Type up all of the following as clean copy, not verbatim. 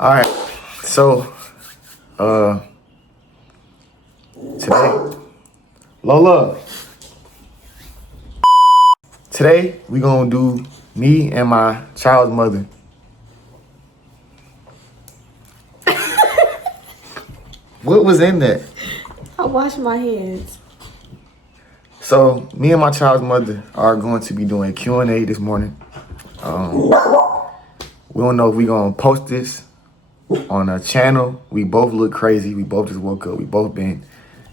All right. So, today, Lola, today we gonna do me and my child's mother. What was in that? I wash my hands. So, me and my child's mother are going to be doing Q&A this morning. We don't know if we gonna post this on a channel. We both look crazy. We both just woke up. We both been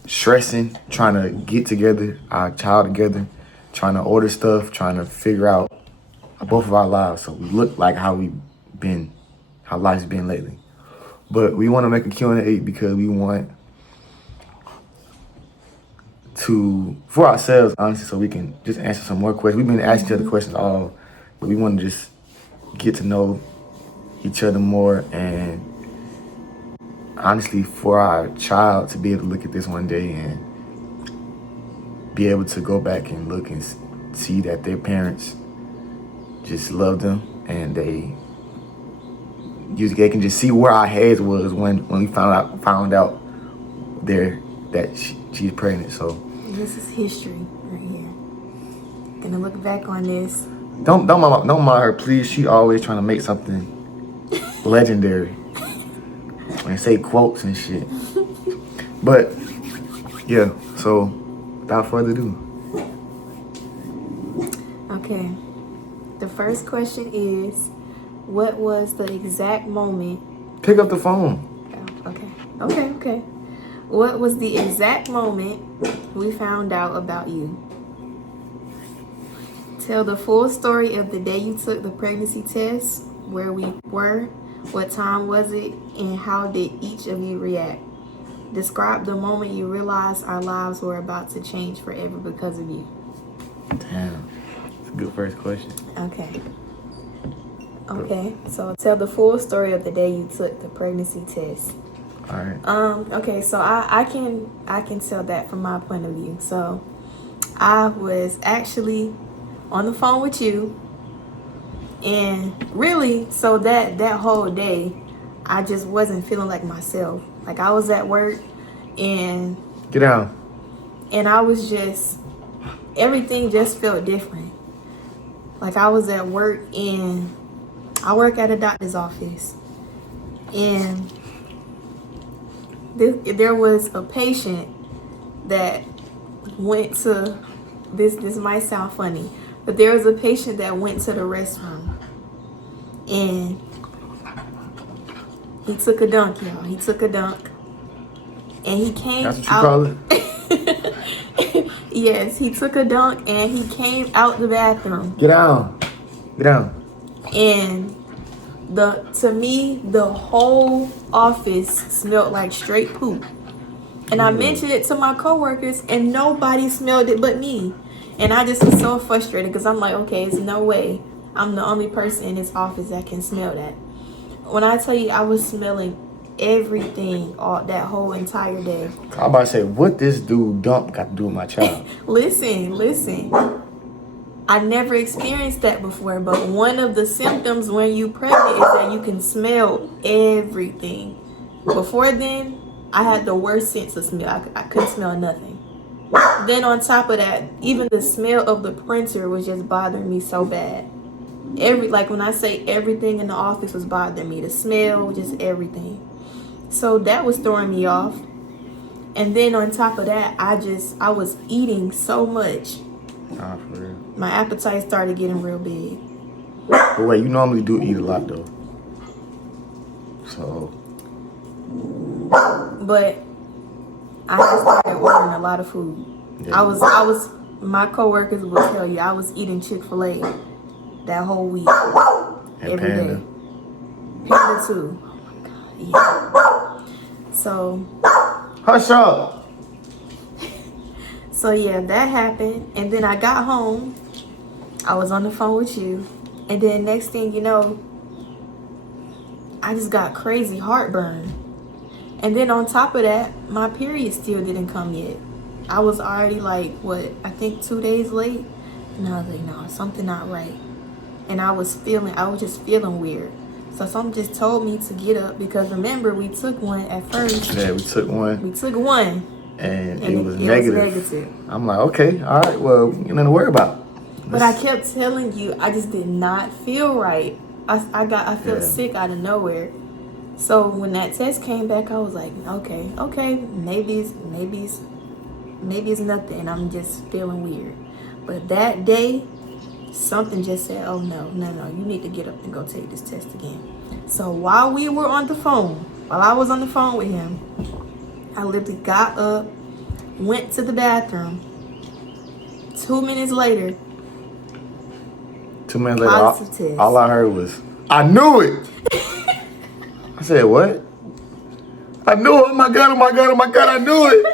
stressing, trying to get together, our child together, trying to order stuff, trying to figure out both of our lives. So we look like how life's been lately. But we want to make a Q&A because we want to, for ourselves, honestly, so we can just answer some more questions. We've been asking each other questions but we want to just get to know each other more, and honestly, for our child to be able to look at this one day and be able to go back and look and see that their parents just love them, and they can just see where our heads was when we found out that she's pregnant. So this is history right here. Gonna look back on this. Don't mind her, please. She always trying to make something legendary and say quotes and shit. But yeah, so without further ado. Okay. The first question is, what was the exact moment? Pick up the phone. Oh, okay. What was the exact moment we found out about you? Tell the full story of the day you took the pregnancy test, where we were, what time was it, and how did each of you react? Describe the moment you realized our lives were about to change forever because of you. Damn, that's a good first question. Okay, so tell the full story of the day you took the pregnancy test. All right. Okay, so I can tell that from my point of view. So I was actually on the phone with you, and really, so that whole day, I just wasn't feeling like myself. Like, I was at work, and Get down. And I was just, everything just felt different. Like, I was at work, and I work at a doctor's office, and there was a patient that went to, this might sound funny, but there was a patient that went to the restroom, and he took a dunk, y'all. He took a dunk, and he came That's what you out. call it? Yes, he took a dunk, and he came out the bathroom. Get down. And to me, the whole office smelled like straight poop. And I mentioned it to my coworkers, and nobody smelled it but me. And I just was so frustrated because I'm like, okay, there's no way I'm the only person in this office that can smell that. When I tell you, I was smelling everything all that whole entire day. I'm about to say, what this dude dump got to do with my child? Listen. I never experienced that before, but one of the symptoms when you pregnant is that you can smell everything. Before then, I had the worst sense of smell. I couldn't smell nothing. Then on top of that, even the smell of the printer was just bothering me so bad. Like when I say everything in the office was bothering me, the smell, just everything. So that was throwing me off. And then on top of that, I was eating so much. Nah, for real. My appetite started getting real big. But wait, you normally do eat a lot though. So. But I just started ordering a lot of food. Yeah. My coworkers will tell you, I was eating Chick-fil-A that whole week. And every Panda. day. Panda too. Oh my God, yeah. So. Hush up. So yeah, that happened. And then I got home. I was on the phone with you. And then next thing you know, I just got crazy heartburn. And then on top of that, my period still didn't come yet. I was already like, I think 2 days late. And I was like, no, something not right. And I was just feeling weird. So something just told me to get up because remember we took one at first. Yeah, we took one. We took one. And it was negative. Was negative. I'm like, okay, all right, well, you nothing to worry about. But I kept telling you, I just did not feel right. I felt sick out of nowhere. So when that test came back, I was like, okay, maybe it's nothing. I'm just feeling weird. But that day, something just said, oh no, you need to get up and go take this test again. So while I was on the phone with him, I literally got up, went to the bathroom. 2 minutes later, positive test. All I heard was, I knew it. I said, what? I knew it. Oh my God, I knew it.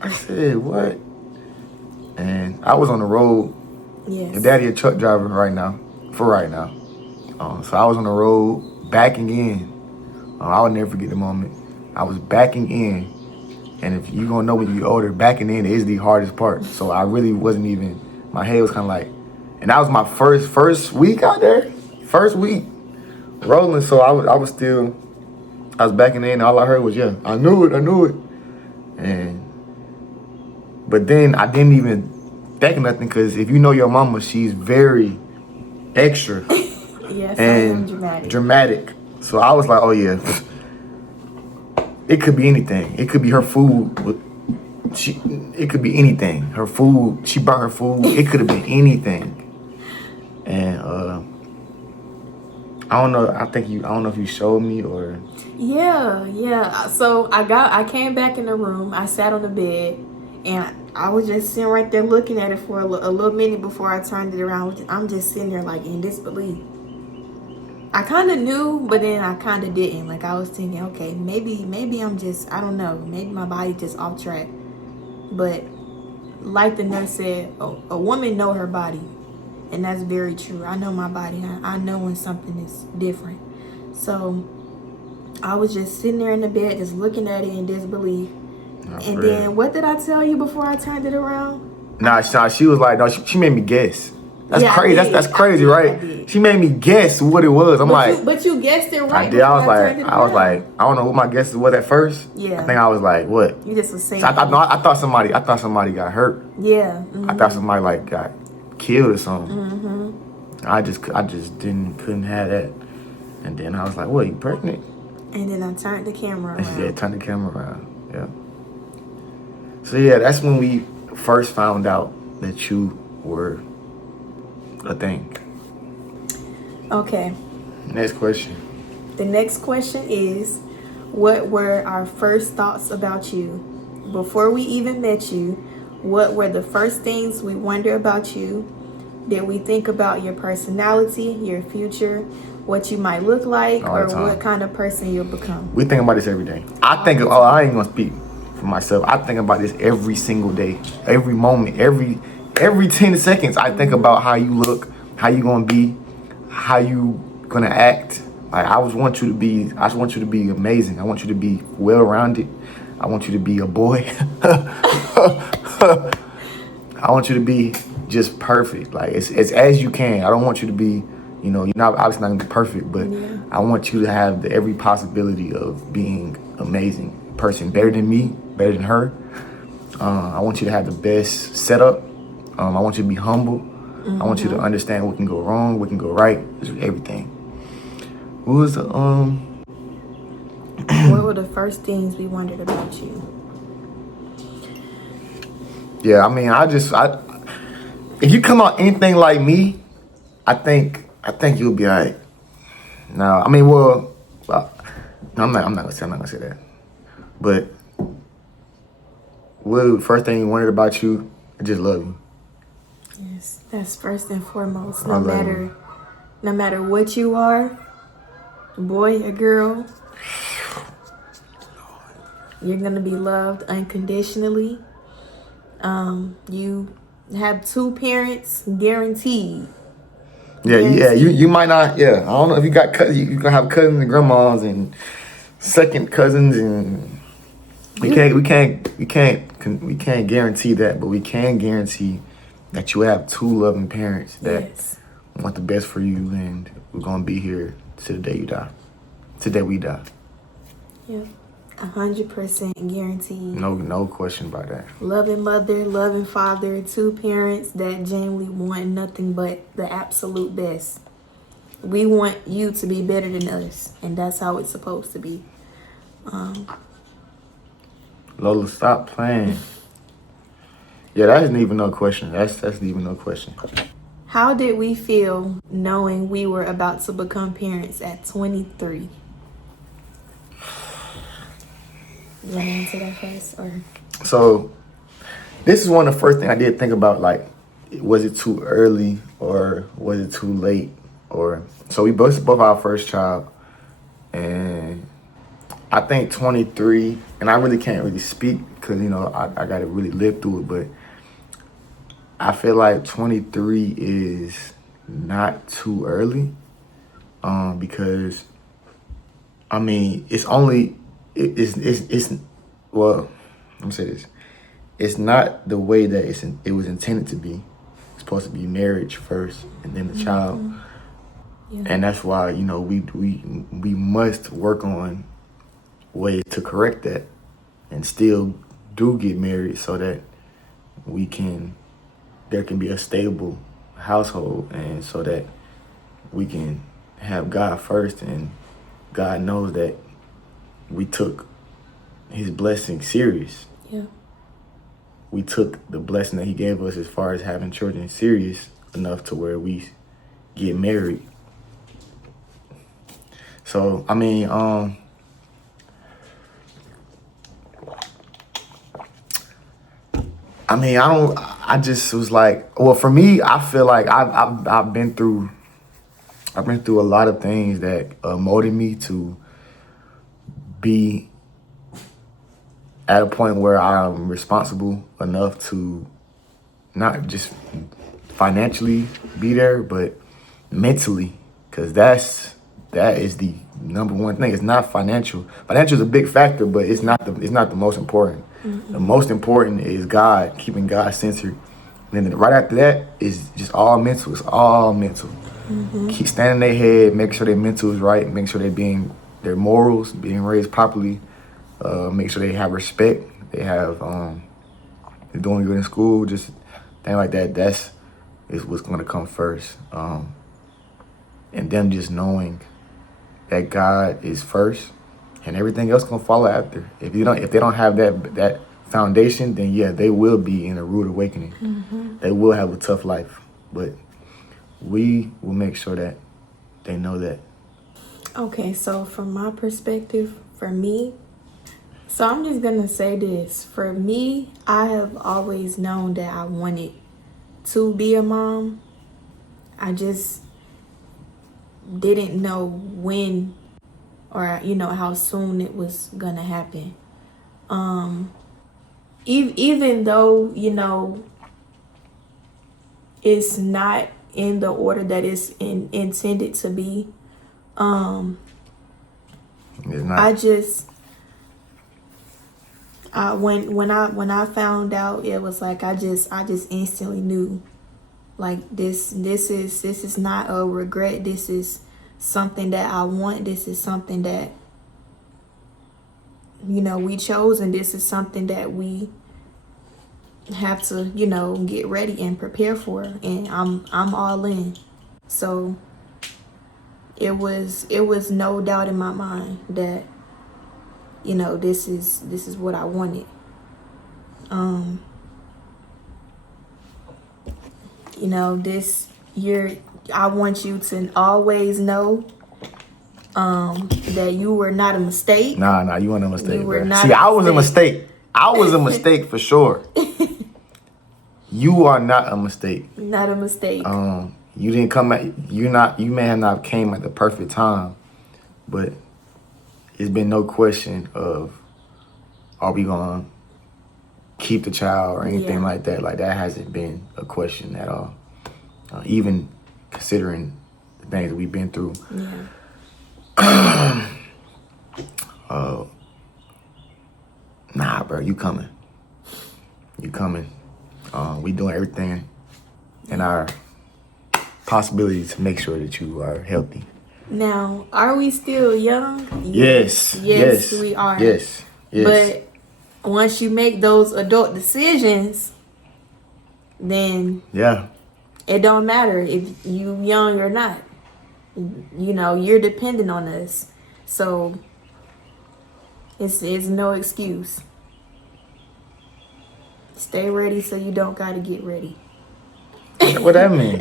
I said, what? And I was on the road. Yes. Your daddy a truck driver right now. So I was on the road backing in. I will never forget the moment. I was backing in. And if you gonna know when you get older, backing in is the hardest part. So I really wasn't even, my head was kind of like, and that was my first week out there. First week rolling. So I was backing in. And all I heard was, yeah, I knew it. But then I didn't even think of nothing because if you know your mama, she's very extra. Yes, and dramatic. So I was like, oh yeah, it could be anything. It could be her food. It could be anything. Her food, she burnt her food. It could have been anything. And I don't know. I don't know if you showed me or. Yeah. So I came back in the room. I sat on the bed, and I was just sitting right there looking at it for a little minute before I turned it around. I'm just sitting there like in disbelief. I kind of knew, but then I kind of didn't. Like I was thinking, okay, maybe I'm just, I don't know, maybe my body just off track. But like the nurse said, a woman know her body, and that's very true. I know my body. I know when something is different. So I was just sitting there in the bed, just looking at it in disbelief. And then what did I tell you before I turned it around? Nah, she was like, no, she made me guess. That's crazy. That's crazy, right? She made me guess what it was. But you guessed it right. I did. I was like, I don't know what my guesses was at first. Yeah. I think I was like, what? You just was saying. So I thought somebody got hurt. Yeah. Mm-hmm. I thought somebody like got killed or something. Mm-hmm. I just couldn't have that. And then I was like, what? You pregnant? And then I turned the camera around. Yeah, turned the camera around. Yeah. So yeah, that's when we first found out that you were a thing. Okay. Next question. The next question is, what were our first thoughts about you? Before we even met you, what were the first things we wonder about you? Did we think about your personality, your future, what you might look like, or what kind of person you'll become? We think about this every day. I ain't gonna speak for myself. I think about this every single day, every moment, every 10 seconds. I think about how you look, how you gonna be, how you gonna act. Like I just want you to be amazing. I want you to be well-rounded. I want you to be a boy. I want you to be just perfect. Like it's as you can. I don't want you to be, you're not obviously not gonna be perfect, but yeah. I want you to have every possibility of being amazing person, better than me, better than her. I want you to have the best setup. I want you to be humble. Mm-hmm. I want you to understand what can go wrong, what can go right, everything. What was the What were the first things we wondered about you? Yeah, I mean, if you come out anything like me, I think you'll be alright. No, I mean, no, I'm not gonna say that. But what the first thing you wondered about you? I just love you. Yes, that's first and foremost. No matter what you are, a boy, a girl, you're gonna be loved unconditionally. You have 2 parents guaranteed. Yeah. You might not. Yeah, I don't know if you got cousins. You gonna have cousins and grandmas and second cousins, and we can't guarantee that, but we can guarantee that you have 2 loving parents that want the best for you, and we're gonna be here to the day you die. Today we die. Yeah. 100% guaranteed. No question about that. Loving mother, loving father, 2 parents that genuinely want nothing but the absolute best. We want you to be better than us, and that's how it's supposed to be. Lola, stop playing. Yeah, that isn't even no question. That's even no question. How did we feel knowing we were about to become parents at 23? You want to answer that first, or? So, this is one of the first things I did think about. Like, was it too early or was it too late? Or so we both our first child, and I think 23. And I really can't really speak because I got to really live through it. But I feel like 23 is not too early, because I mean it's only. It's well, let me say this. It's not the way that it was intended to be. It's supposed to be marriage first and then the child. Yeah. And that's why, we must work on ways to correct that and still do get married so that there can be a stable household, and so that we can have God first, and God knows that we took his blessing serious. Yeah. We took the blessing that he gave us as far as having children serious enough to where we get married. So, I mean, I just was like, well, for me, I feel like I've been through a lot of things that molded me to be at a point where I'm responsible enough to not just financially be there, but mentally, because that is the number one thing. It's not financial. Financial is a big factor, but it's not the most important. Mm-hmm. The most important is God, keeping God centered. And then right after that is just all mental. It's all mental. Mm-hmm. Keep standing their head, make sure their mental is right, make sure their morals being raised properly, make sure they have respect, they have they're doing good in school, just things like that. That's what's gonna come first. And them just knowing that God is first and everything else gonna follow after. If they don't have that foundation, then yeah, they will be in a rude awakening. Mm-hmm. They will have a tough life. But we will make sure that they know that. Okay, so from my perspective, for me, so I'm just gonna say this. For me, I have always known that I wanted to be a mom. I just didn't know when or how soon it was gonna happen. Even though it's not in the order that it's intended to be, it's not. When I found out, it was like I just instantly knew, like this is not a regret. This is something that I want. This is something that we chose, and this is something that we have to get ready and prepare for. And I'm all in. So it was no doubt in my mind that this is what I wanted. This year I want you to always know that you were not a mistake. Nah, you weren't a mistake. You were bro. not See, a I was a mistake. mistake. I was a mistake for sure. You are not a mistake. Not a mistake. You didn't come at you may have not came at the perfect time, but it's been no question of are we gonna keep the child or anything like that. Like that hasn't been a question at all. Even considering the things that we've been through. Yeah. Nah, bro, you coming. You coming. We doing everything in our possibility to make sure that you are healthy. Now, are we still young? Yes. Yes, we are. Yes. But once you make those adult decisions, then yeah, it don't matter if you young or not. You know, you're dependent on us. So it's no excuse. Stay ready so you don't gotta get ready. what that mean?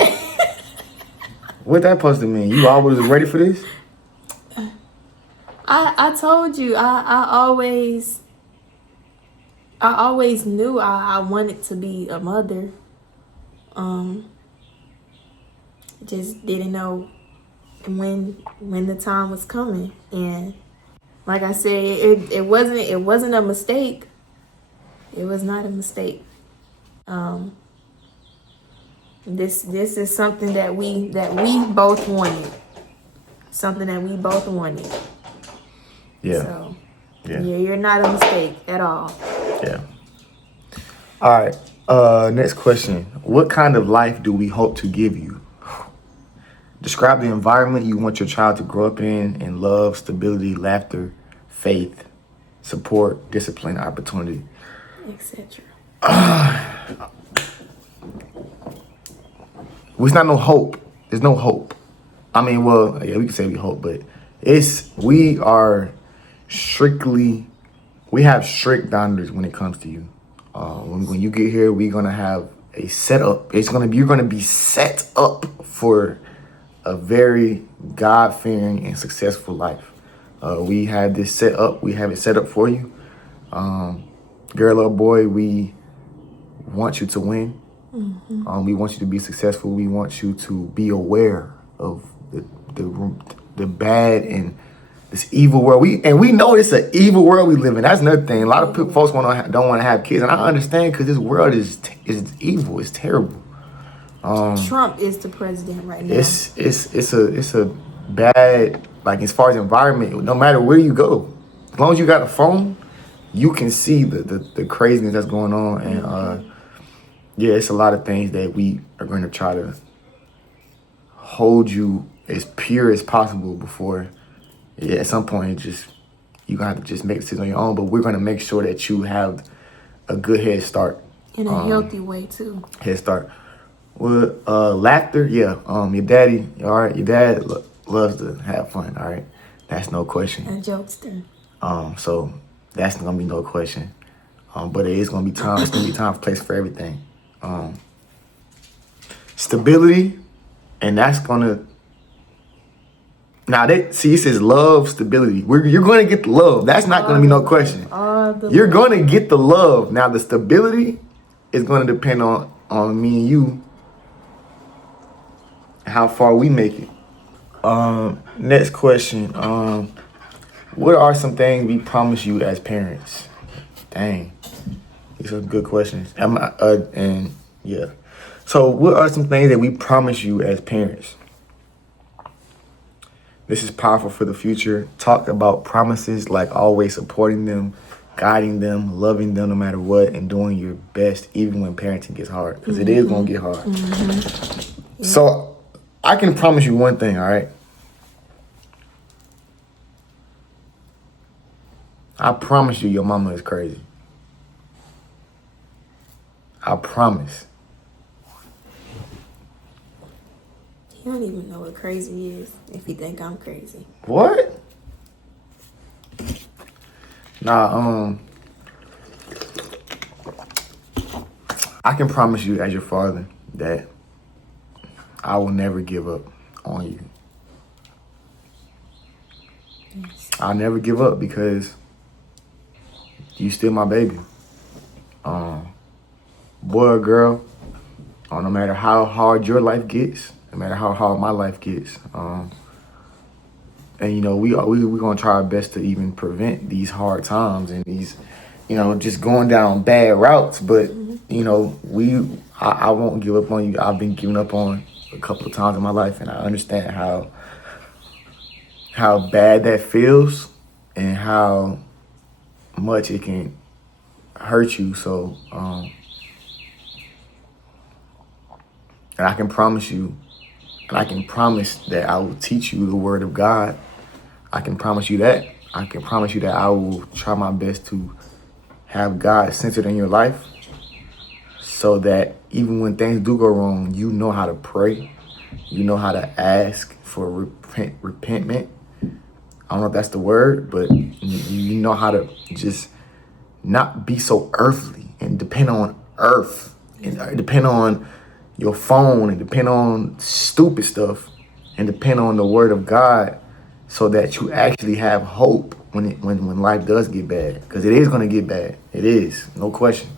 What that supposed to mean? You always ready for this? I told you I always knew I wanted to be a mother. Just didn't know when the time was coming. And like I said, it wasn't a mistake. It was not a mistake. This is something that we both wanted. Something that we both wanted. Yeah. So yeah, you're not a mistake at all. Yeah. All right. Next question. What kind of life do we hope to give you? Describe the environment you want your child to grow up in love, stability, laughter, faith, support, discipline, opportunity, etc. It's not no hope. There's no hope. I mean, well, yeah, we can say we hope, but we have strict boundaries when it comes to you. When you get here, we're gonna have a setup. You're gonna be set up for a very God-fearing and successful life. We have this set up. We have it set up for you. Girl or boy, we want you to win. Mm-hmm. We want you to be successful. We want you to be aware of the bad and this evil world. We know it's an evil world we live in. That's another thing. A lot of folks don't want to have kids, and I understand because this world is evil. It's terrible. Trump is the president right now. It's a bad, like, as far as environment. No matter where you go, as long as you got a phone, you can see the craziness that's going on. And yeah, it's a lot of things that we are going to try to hold you as pure as possible before. Yeah, at some point, you gonna have to just make decisions on your own. But we're gonna make sure that you have a good head start. In a healthy way too. Head start. Well, laughter, yeah. Your daddy, all right. Your dad loves to have fun, all right. That's no question. A jokester. So that's gonna be no question. But it is gonna be time. It's gonna be time, place for everything. Stability, and that's gonna. Now it says love, stability. You're gonna get the love. That's not gonna be no question. You're gonna get the love. Now the stability is gonna depend on me and you. How far we make it. Next question. What are some things we promise you as parents? Dang, these are good questions. And yeah. So what are some things that we promise you as parents? This is powerful for the future. Talk about promises, like always supporting them, guiding them, loving them no matter what, and doing your best even when parenting gets hard, because it is gonna get hard. Mm-hmm. So I can promise you one thing, all right? I promise you your mama is crazy. I promise. You don't even know what crazy is if you think I'm crazy. What? Nah, I can promise you as your father that I will never give up on you. Yes. I'll never give up because you still my baby. Boy or girl, no matter how hard your life gets, no matter how hard my life gets, and you know we're gonna try our best to even prevent these hard times and these, just going down bad routes. But I won't give up on you. I've been given up on a couple of times in my life, and I understand how bad that feels and how much it can hurt you. So, and I can promise you And I can promise that I will teach you the word of God. I can promise you that. I can promise you that I will try my best to have God centered in your life so that even when things do go wrong, you know how to pray. You know how to ask for repentment. I don't know if that's the word, but you know how to just not be so earthly and depend on earth and depend on your phone and depend on stupid stuff and depend on the word of God so that you actually have hope when life does get bad. Because it is going to get bad. It is. No question.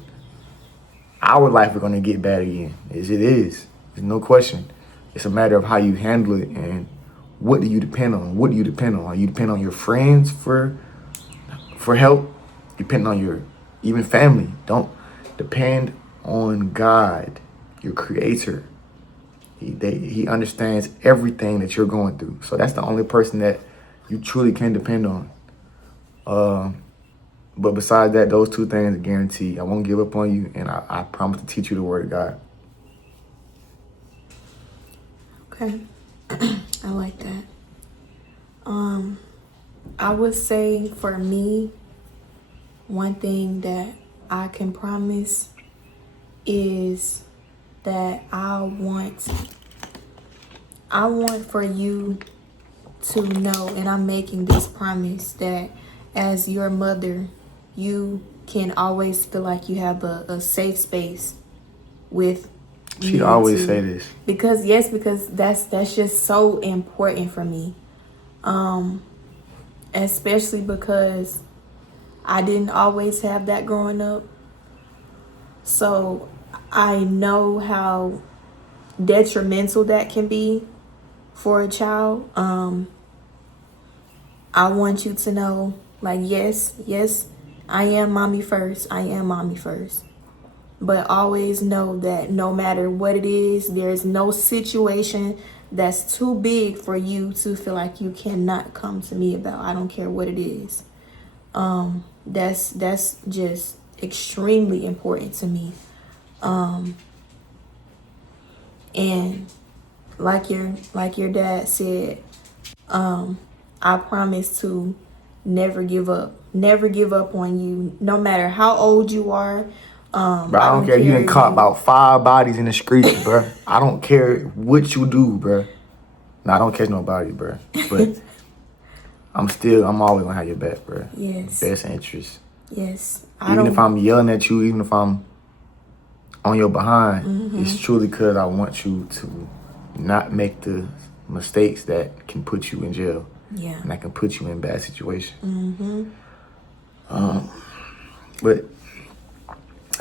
Our life is going to get bad again. It is. There's no question. It's a matter of how you handle it and what do you depend on? What do you depend on? You depend on your friends for help. You depend on your even family. Don't depend on God, your creator. He understands everything that you're going through. So that's the only person that you truly can depend on. But besides that, those two things are guaranteed. I won't give up on you, and I promise to teach you the word of God. Okay. I like that. I would say for me, one thing that I can promise is that I want for you to know, and I'm making this promise, that as your mother, you can always feel like you have a safe space with me. She always say this. Because that's just so important for me. Especially because I didn't always have that growing up. So I know how detrimental that can be for a child. I want you to know, like, yes, I am mommy first. But always know that no matter what it is, there's no situation that's too big for you to feel like you cannot come to me about. I don't care what it is. That's just extremely important to me. And like your dad said, I promise to never give up on you, no matter how old you are. Bro, I don't care. You done caught about 5 bodies in the streets, bro. I don't care what you do, bro. I don't catch nobody, bro. But I'm always gonna have your back, bro. Yes. Best interest. Yes. Even if I'm yelling at you, even if I'm on your behind, it's truly because I want you to not make the mistakes that can put you in jail. Yeah. And that can put you in bad situations. But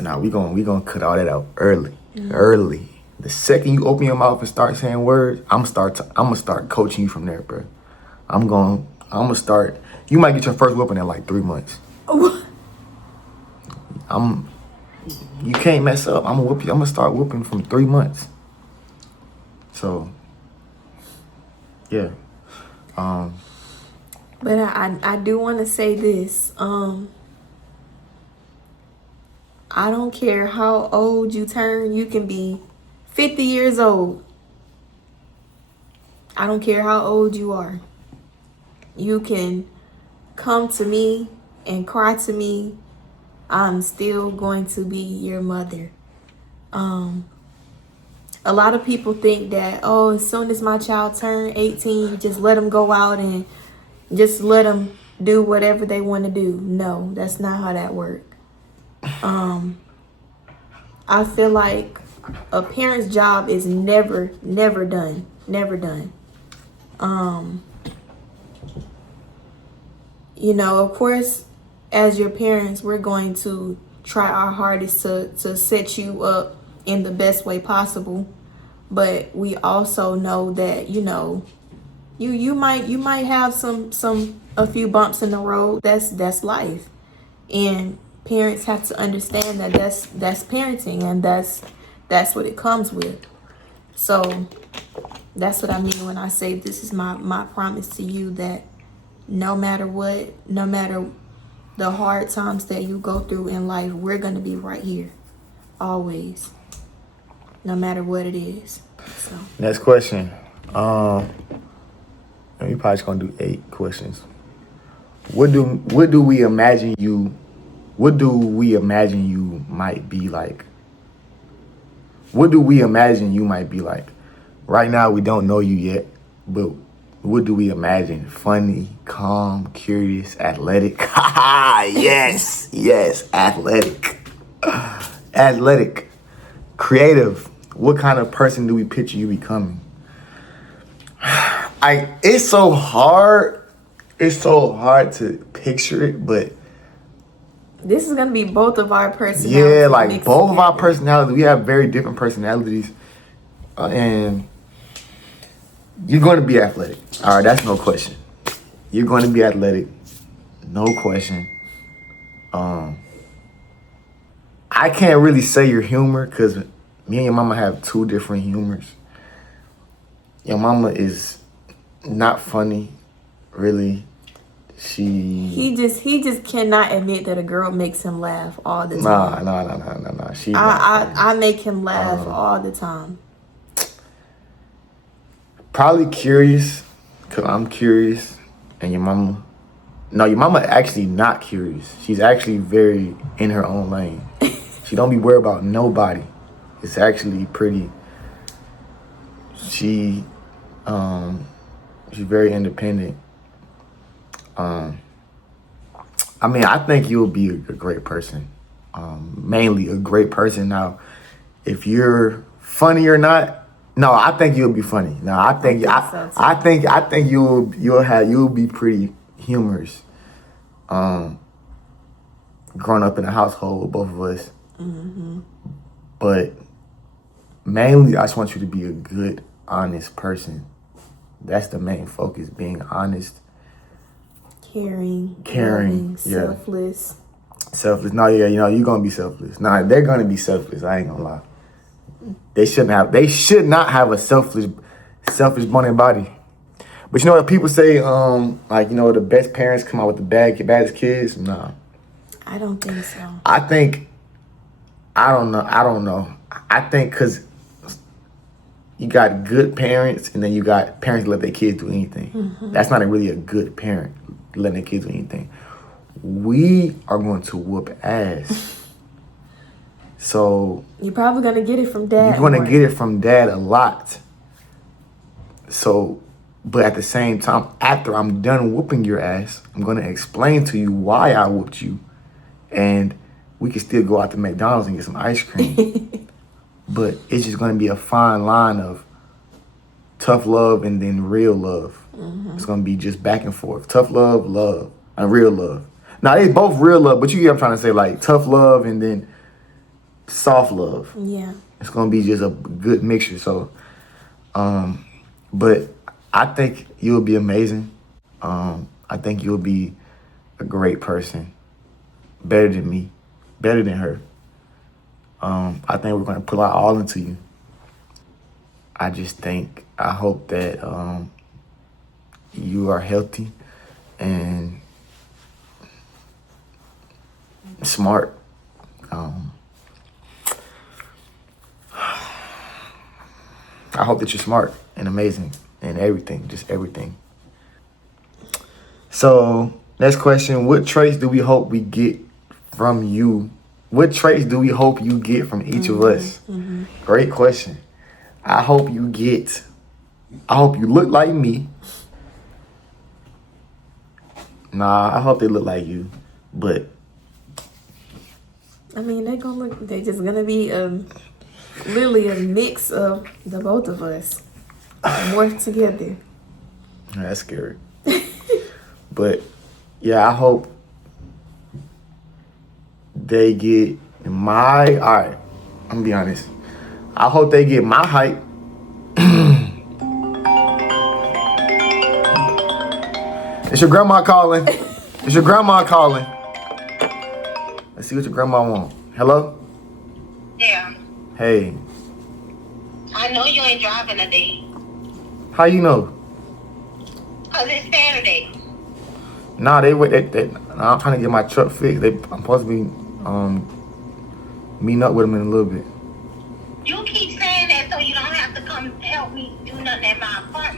now we gonna cut all that out early. Early. The second you open your mouth and start saying words, I'm gonna start coaching you from there, bro. I'm gonna start. You might get your first whooping in like 3 months. You can't mess up. I'm gonna whoop you. I'm gonna start whooping from 3 months. So, yeah. But I do want to say this. I don't care how old you turn. You can be 50 years old. I don't care how old you are. You can come to me and cry to me. I'm still going to be your mother. A lot of people think that, as soon as my child turns 18, just let them go out and just let them do whatever they want to do. No, that's not how that works. I feel like a parent's job is never done. Never done. Of course, as your parents, we're going to try our hardest to set you up in the best way possible. But we also know that, you might have a few bumps in the road. That's life. And parents have to understand that that's parenting, and that's what it comes with. So that's what I mean when I say this is my promise to you, that no matter what, no matter the hard times that you go through in life, we're going to be right here. Always. No matter what it is. So. Next question. And we probably just gonna do 8 questions. What do we imagine you? What do we imagine you might be like? What do we imagine you might be like? Right now, we don't know you yet, but what do we imagine? Funny, calm, curious, athletic. Yes, yes, athletic. Athletic, creative. What kind of person do we picture you becoming? It's so hard. It's so hard to picture it, but This is gonna be both of our personalities. yeah, like mixed both of our together. personalities, we have very different personalities, and you're going to be athletic. All right, that's no question. You're going to be athletic, no question. I can't really say your humor because me and your mama have 2 different humors. Your mama is not funny, really. He just cannot admit that a girl makes him laugh all the time. Nah. I make him laugh all the time. Probably curious, cause I'm curious, and your mama. No, your mama actually not curious. She's actually very in her own lane. She don't be worried about nobody. It's actually pretty. She's very independent. I mean, I think you'll be a great person. Mainly a great person. Now, if you're funny or not, no, I think you'll be funny. No, I think you'll be pretty humorous. Growing up in a household with both of us, but mainly I just want you to be a good, honest person. That's the main focus: being honest, Caring, loving, yeah. Selfless. No, yeah, you're gonna be selfless. Nah, they're gonna be selfless. I ain't gonna lie. They should not have a selfish born body. But you know what people say, the best parents come out with the baddest kids? Nah. I don't think so. I don't know. I think because you got good parents and then you got parents that let their kids do anything. That's not really a good parent letting their kids do anything. We are going to whoop ass. So you're probably gonna get it from dad. You're gonna get it from dad a lot. So, but at the same time, after I'm done whooping your ass, I'm gonna explain to you why I whooped you, and we can still go out to McDonald's and get some ice cream. But it's just gonna be a fine line of tough love and then real love. It's gonna be just back and forth. Tough love, and real love. Now, they both real love, but you get what I'm trying to say, like tough love and then soft love. Yeah. It's gonna be just a good mixture. So, but I think you'll be amazing. I think you'll be a great person. Better than me. Better than her. I think we're gonna put our all into you. I hope that you are healthy and smart. I hope that you're smart and amazing and everything, just everything. So, next question, what traits do we hope we get from you? What traits do we hope you get from each of us? Great question. I hope you look like me. Nah, I hope they look like you, but I mean, they're just gonna be literally a mix of the both of us morphed together. That's scary. But yeah, I hope they get alright, I'm gonna be honest. I hope they get my height. It's your grandma calling. It's your grandma calling. Let's see what your grandma wants. Hello? Yeah. Hey. I know you ain't driving today. How you know? Cause it's Saturday. Nah, I'm trying to get my truck fixed. I'm supposed to be meeting up with them in a little bit. You keep saying that so you don't have to come help me do nothing at my apartment.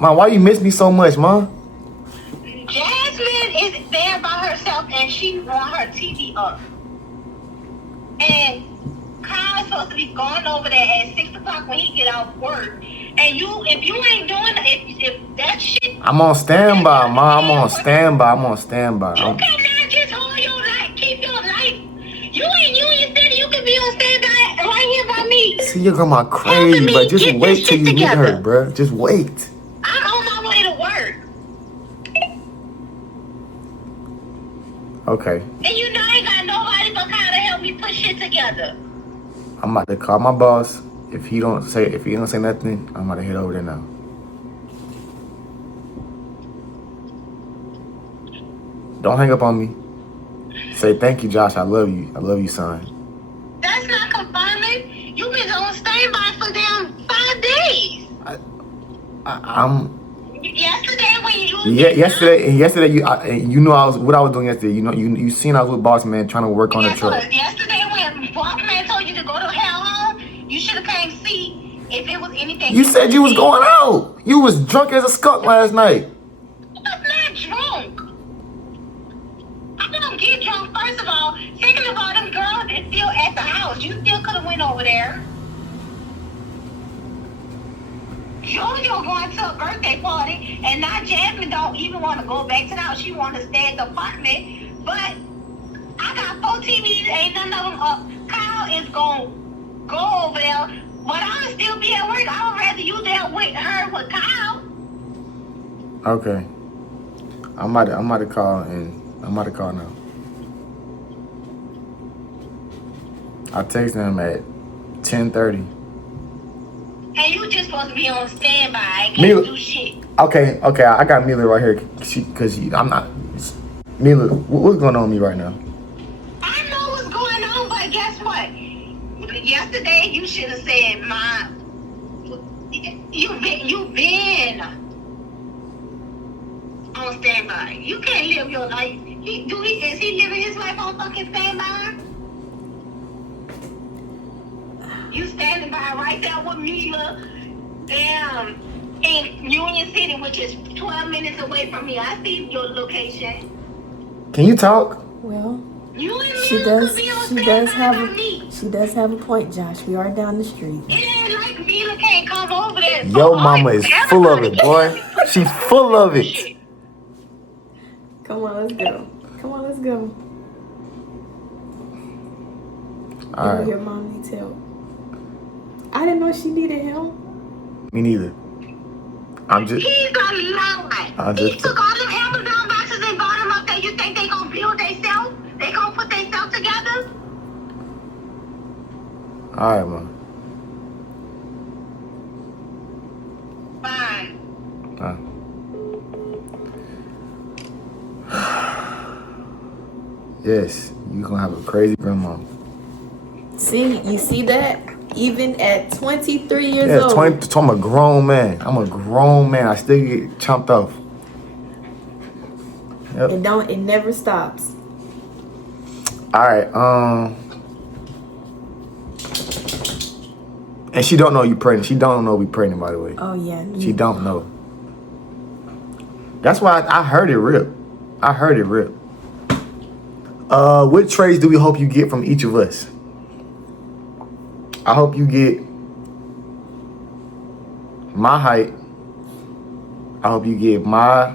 Ma, why you miss me so much, Ma? Jasmine is there by herself and she want her TV up. And Kyle's supposed to be going over there at 6 o'clock when he get off work. And if you ain't doing if that shit, I'm on standby, Ma. I'm on standby. I'm on standby. you cannot just hold your life, keep your life. You ain't Union City, you can be on standby right here by me. See your grandma crazy, but just wait till you meet her, bruh. Just wait. I'm on my way to work. Okay. And you know I ain't got nobody but Kyle to help me put shit together. I'm about to call my boss. If he don't say nothing, I'm about to head over there now. Don't hang up on me. Say thank you, Josh. I love you. I love you, son. That's not confirming. You been on standby for damn 5 days. I'm. Yesterday when you Yesterday you know what I was doing yesterday. You know you seen I was with Boss Man trying to work on the truck. Yesterday when Walkman told you to go to hell home, you should have came see if it was anything. You said you was going out. You was drunk as a skunk last night. I was not drunk. I don't get drunk, first of all. Second of all, them girls is still at the house. You still could have went over there. Jojo going to a birthday party, and now Jasmine don't even want to go back to the house. She want to stay at the apartment. But I got 4 TVs, ain't none of them up. Kyle is going to go over there, but I'll still be at work. I would rather you there with her with Kyle. Okay. I'm about to call now. I texted him at 10:30. And you just supposed to be on standby. I Mila, can't do shit. Okay, I got Mila right here. I'm not. Mila, what's going on with me right now? I know what's going on, but guess what? Yesterday you should have said, "Mom, you've been on standby. You can't live your life. Is he living his life on fucking standby? You standing by right there with Mila, in Union City, which is 12 minutes away from me. I see your location. Can you talk? Well, You and she Mila does. could be on She standby does have by a. me. She does have a point, Josh. We are down the street. It ain't like Mila can't come over there. Yo, mama is full of it, boy. She full of it. Come on, let's go. All right. Your mom needs help. I didn't know she needed help. Me neither. I'm just. He's a lie. He took all them Amazon boxes and bought them up there. You think they gonna build themselves? They gonna put themselves together? All right, man. Fine. Yes, you gonna have a crazy grandma. See, you see that? Even at 23 years Yeah, old. 20. I'm a grown man. I still get chomped off. Yep. It never stops. All right. And she don't know you pregnant. She don't know we pregnant, by the way. Oh yeah. She don't know. That's why I heard it rip. What traits do we hope you get from each of us? I hope you get my height. I hope you get my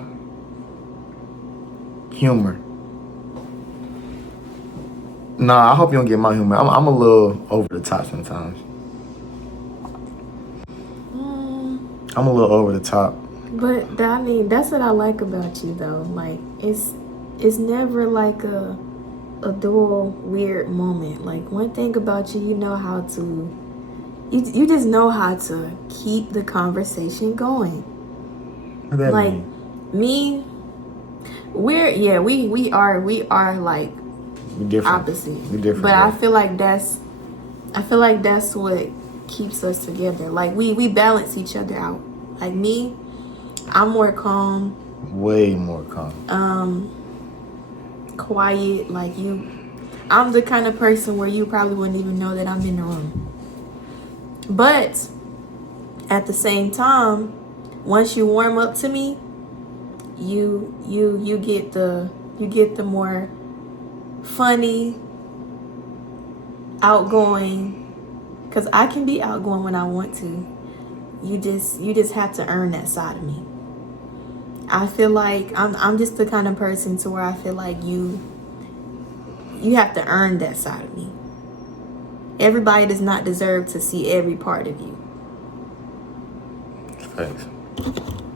humor. Nah, I hope you don't get my humor. I'm a little over the top sometimes. I'm a little over the top. But I mean, that's what I like about you, though. Like, it's never like a dual weird moment. Like, one thing about you, you know how to. You just know how to keep the conversation going. What that Like mean? me, we are like We different. opposite. We different. But yeah. I feel like that's what keeps us together. Like we balance each other out. Like me, I'm more calm, Way more calm. quiet. Like you, I'm the kind of person where you probably wouldn't even know that I'm in the room. But at the same time, once you warm up to me, you get the more funny, outgoing, because I can be outgoing when I want to. You just have to earn that side of me. I feel like I'm just the kind of person to where I feel like you have to earn that side of me. Everybody does not deserve to see every part of you. Thanks.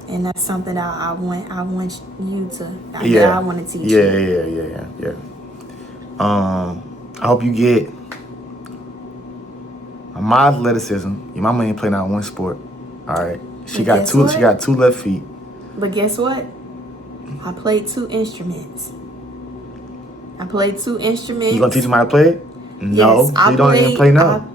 And that's something that I want you to. Yeah. I want to teach you. Yeah. I hope you get my athleticism. Your mama ain't playing out one sport. All right. She got two left feet. But guess what? I played 2 instruments. You gonna teach them how to play it? Yes, No, you don't even play now.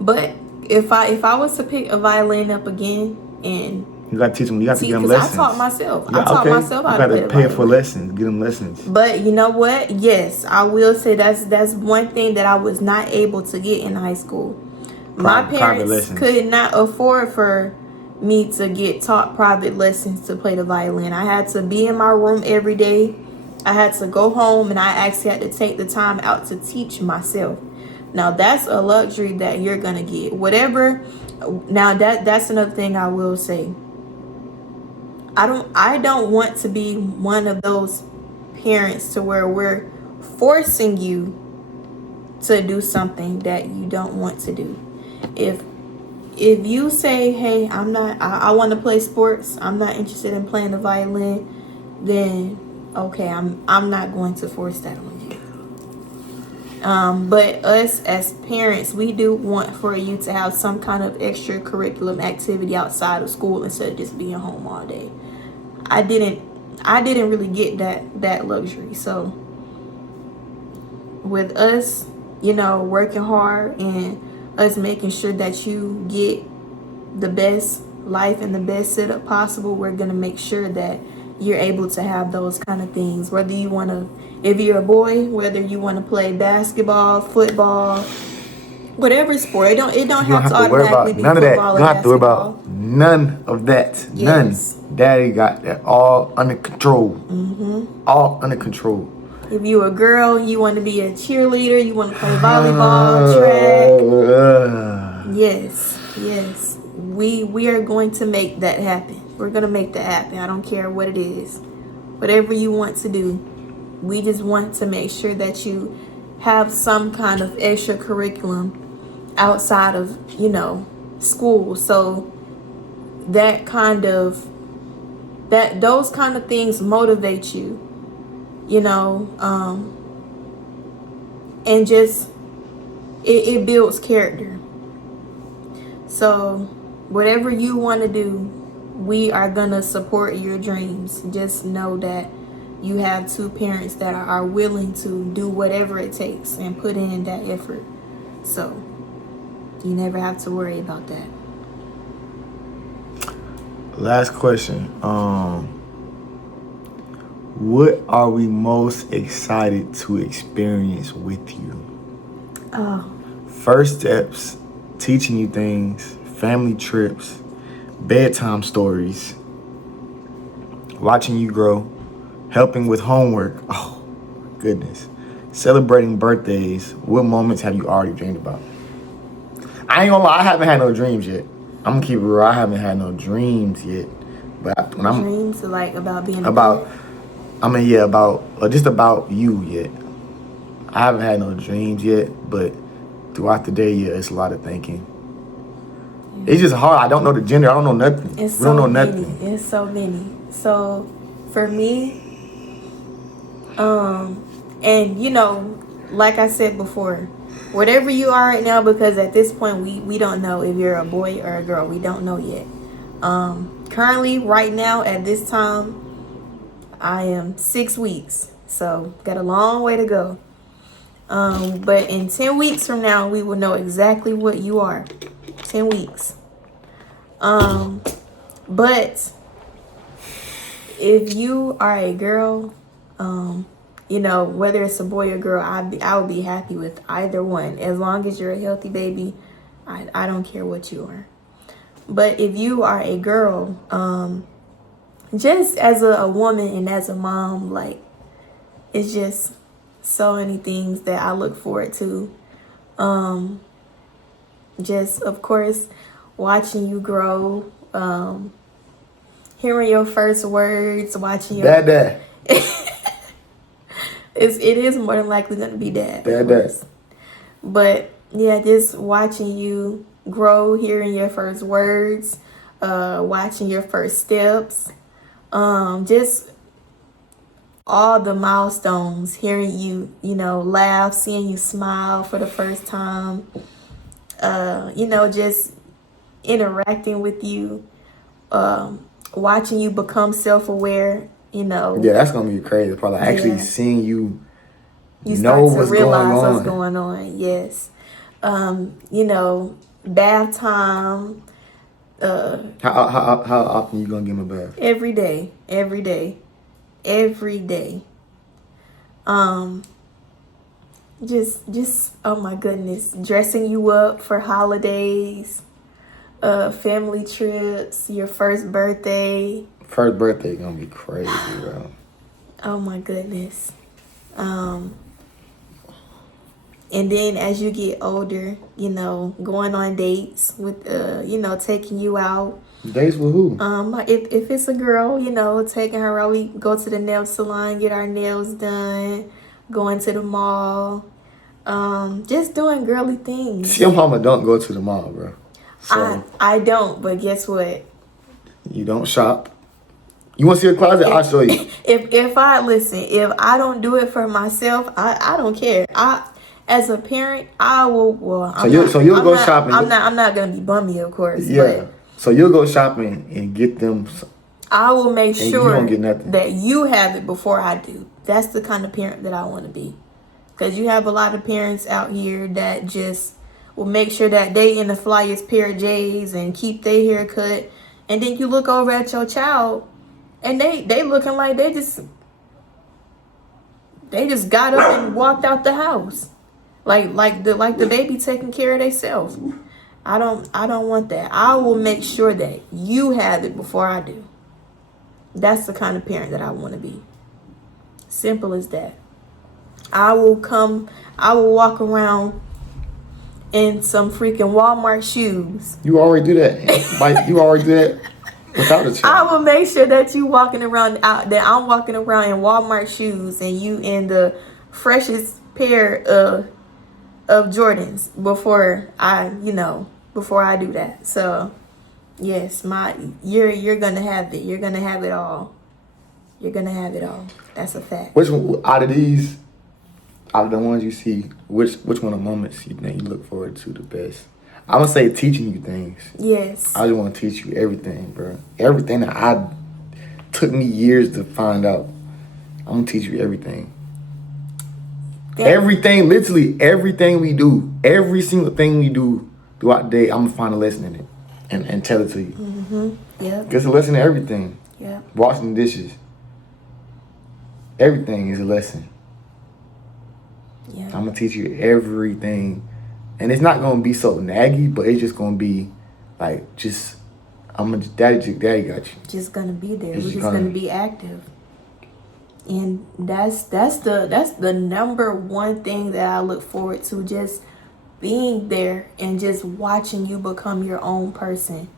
But if I was to pick a violin up again and you gotta teach them. You got to get them because lessons. I taught myself. Yeah, I taught myself how to play the gotta pay violin. for lessons. Get them lessons. But you know what? Yes, I will say that's one thing that I was not able to get in high school. My parents could not afford for me to get taught private lessons to play the violin. I had to be in my room every day. I had to go home and I actually had to take the time out to teach myself. Now that's a luxury that you're gonna get. Whatever. Now that's another thing I will say. I don't want to be one of those parents to where we're forcing you to do something that you don't want to do. If you say, hey, I want to play sports, I'm not interested in playing the violin, then okay, I'm not going to force that on you. But us as parents, we do want for you to have some kind of extracurricular activity outside of school instead of just being home all day. I didn't really get that luxury. So with us, working hard and us making sure that you get the best life and the best setup possible, we're going to make sure that you're able to have those kind of things. Whether you want to, if you're a boy, whether you want to play basketball, football, whatever sport, it don't have to automatically be football or basketball. You don't have to worry about none of that. Yes. None. Daddy got that all under control. All under control. If you're a girl, you want to be a cheerleader, you want to play volleyball, track. Yes. We are going to make that happen. We're going to make that happen. I don't care what it is. Whatever you want to do. We just want to make sure that you have some kind of extra curriculum outside of, school. So those kind of things motivate you, and just it builds character. So whatever you want to do, we are gonna support your dreams. Just know that you have 2 parents that are willing to do whatever it takes and put in that effort. So you never have to worry about that. Last question. What are we most excited to experience with you? First steps, teaching you things, family trips, bedtime stories, watching you grow, helping with homework. Oh, goodness. Celebrating birthdays. What moments have you already dreamed about? I ain't gonna lie, I haven't had no dreams yet. I'm gonna keep it real. I haven't had no dreams yet. But when dreams like about being just about you yet. I haven't had no dreams yet, but throughout the day, it's a lot of thinking. Yeah. It's just hard. I don't know the gender. I don't know nothing. We don't know nothing. It's so many. So for me, and like I said before, whatever you are right now, because at this point we don't know if you're a boy or a girl. We don't know yet. Currently, right now, at this time, I am 6 weeks. So, got a long way to go. But in 10 weeks from now, we will know exactly what you are. 10 weeks. But if you are a girl, whether it's a boy or girl, I would be happy with either one. As long as you're a healthy baby, I don't care what you are. But if you are a girl, just as a woman and as a mom, like, it's just so many things that I look forward to. Just, of course, watching you grow, hearing your first words, watching your... Dad. It is more than likely going to be dad. Dad. But, yeah, just watching you grow, hearing your first words, watching your first steps, just all the milestones, hearing you, laugh, seeing you smile for the first time, just interacting with you, watching you become self-aware, Yeah, that's gonna be crazy. Probably actually seeing you start to what's realize going on. what's going on. Yes. Bath time. How often you gonna give him a bath? Every day. Just oh my goodness, dressing you up for holidays, family trips, your first birthday. First birthday gonna be crazy, bro. Oh my goodness. And then as you get older, going on dates with, taking you out. Dates with who? If it's a girl, taking her out, we go to the nail salon, get our nails done, going to the mall, just doing girly things. See, your mama don't go to the mall, bro. So I don't, but guess what? You don't shop. You want to see a closet? I'll show you. If I don't do it for myself, I don't care. As a parent, I will. Well, you'll go shopping. I'm not gonna be bummy, of course. Yeah. But So you'll go shopping and get them. I will make you sure don't get nothing. that you have it before I do. That's the kind of parent that I want to be. Because you have a lot of parents out here that just will make sure that they in the flyest pair of J's and keep their hair cut. And then you look over at your child and they looking like they just got up and walked out the house. Like the baby taking care of themselves. I don't want that. I will make sure that you have it before I do. That's the kind of parent that I want to be. Simple as that. I will walk around in some freaking Walmart shoes. You already do that. You already do that without a child. I will make sure that you walking around that I'm walking around in Walmart shoes and you in the freshest pair of Jordans before I do that. So yes, you're gonna have it. You're gonna have it all. You're gonna have it all. That's a fact. Which one out of the ones you see, which one of the moments you think you look forward to the best? I'm gonna say teaching you things. Yes. I just want to teach you everything, bro. Everything that took me years to find out. I'm gonna teach you everything. Everything, literally everything we do, every single thing we do throughout the day, I'm gonna find a lesson in it and tell it to you. Mm-hmm. Yeah. There's a lesson in everything. Yeah. Washing dishes. Everything is a lesson. Yeah. I'm gonna teach you everything. And it's not gonna be so naggy, but it's just gonna be like daddy got you. Just gonna be there. It's We're just gonna gonna be active. And that's the number one thing that I look forward to, just being there and just watching you become your own person.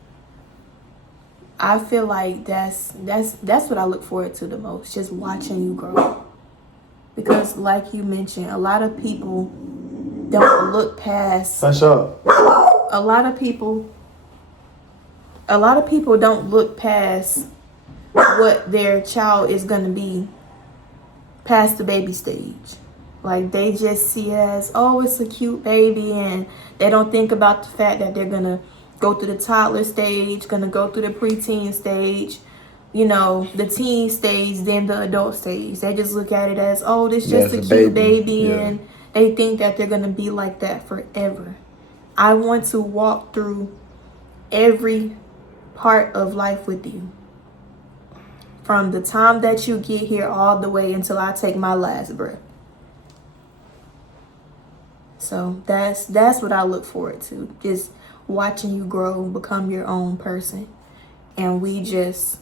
I feel like that's what I look forward to the most, just watching you grow. Because like you mentioned, a lot of people don't look past. Hush up. A lot of people don't look past what their child is going to be past the baby stage. Like, they just see it as, oh, it's a cute baby, and they don't think about the fact that they're going to go through the toddler stage, going to go through the preteen stage, the teen stage, then the adult stage. They just look at it as, oh, this is just a cute baby, and they think that they're going to be like that forever. I want to walk through every part of life with you. From the time that you get here all the way until I take my last breath. So that's what I look forward to. Just watching you grow, become your own person. And we just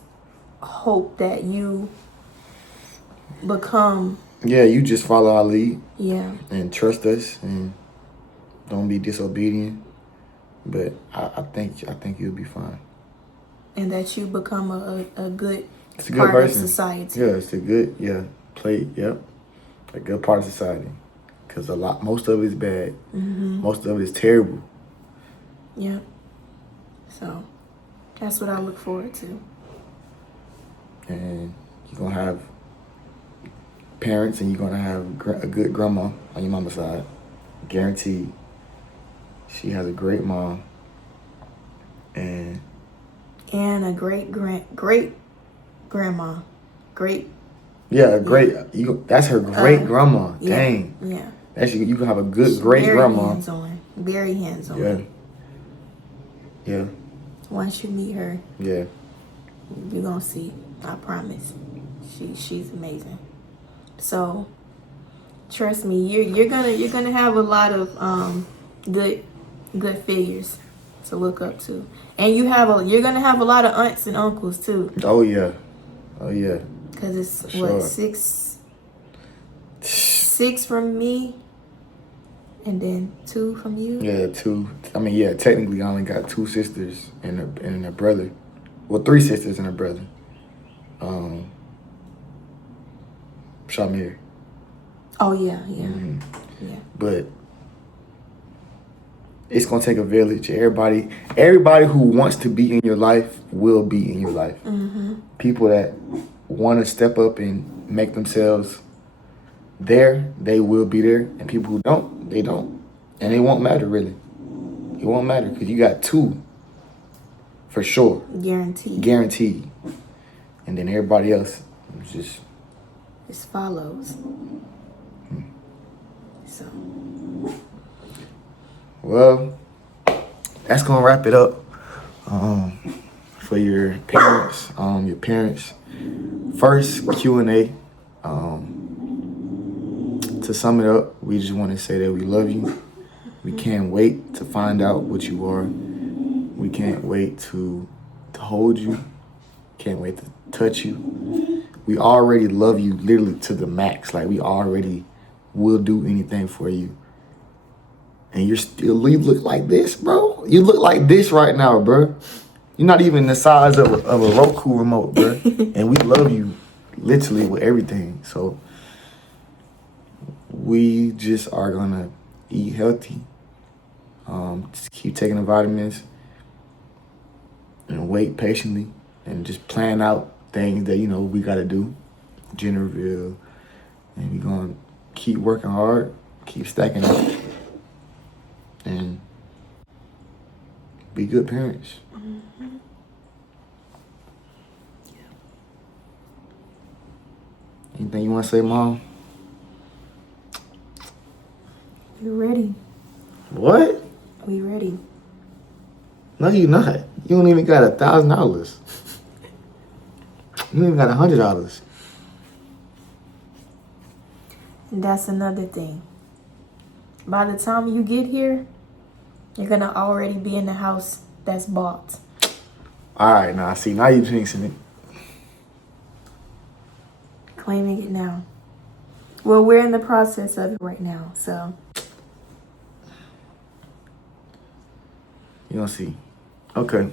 hope that you become, Yeah, you just follow our lead yeah, and trust us and don't be disobedient. But I think you'll be fine. and that you become a good It's a good part person. of society. Yeah, it's a good, a good part of society. Because most of it is bad. Most of it is terrible. Yeah. So that's what I look forward to. And you're going to have parents and you're going to have a good grandma on your mama's side. Guaranteed. She has a great mom. And a great grandma. Great. yeah, a great, that's her great grandma. Yeah, Dang. yeah. You can have a good great grandma. Very hands-on. Yeah. Yeah. Once you meet her, Yeah. you're gonna see. I promise. She's amazing. So trust me, you're gonna have a lot of good figures to look up to, and you're gonna have a lot of aunts and uncles too. Oh yeah. Oh yeah. Cause it's Sure. six from me, and then 2 from you. Yeah, 2. I mean, yeah, technically I only got 2 sisters and a brother. Well, 3 sisters and a brother. Shamir. Oh yeah. Mhm. Yeah. But it's gonna take a village. Everybody who wants to be in your life will be in your life. People that want to step up and make themselves there, they will be there. And people who don't, they don't. And it won't matter, really. It won't matter because you got 2 for sure. Guaranteed. And then everybody else just follows. So. Well, that's gonna wrap it up for your parents. Your parents' first Q&A. To sum it up, we just want to say that we love you. We can't wait to find out what you are. We can't wait to hold you. Can't wait to touch you. We already love you literally to the max. Like, we already will do anything for you. And you look like this, bro. You look like this right now, bro. You're not even the size of a Roku remote, bro. And we love you literally with everything. So we just are gonna eat healthy. Just keep taking the vitamins and wait patiently and just plan out things that, we gotta do. Gender reveal. And we're gonna keep working hard, keep stacking up. And be good parents. Anything you want to say, Mom? We're ready. What? We ready. No, you're not. You don't even got $1,000. You don't even got $100. And that's another thing. By the time you get here, you're gonna already be in the house that's bought. All right, now see, now you jinxing it. Claiming it now. Well, we're in the process of it right now, so. You gonna see. Okay.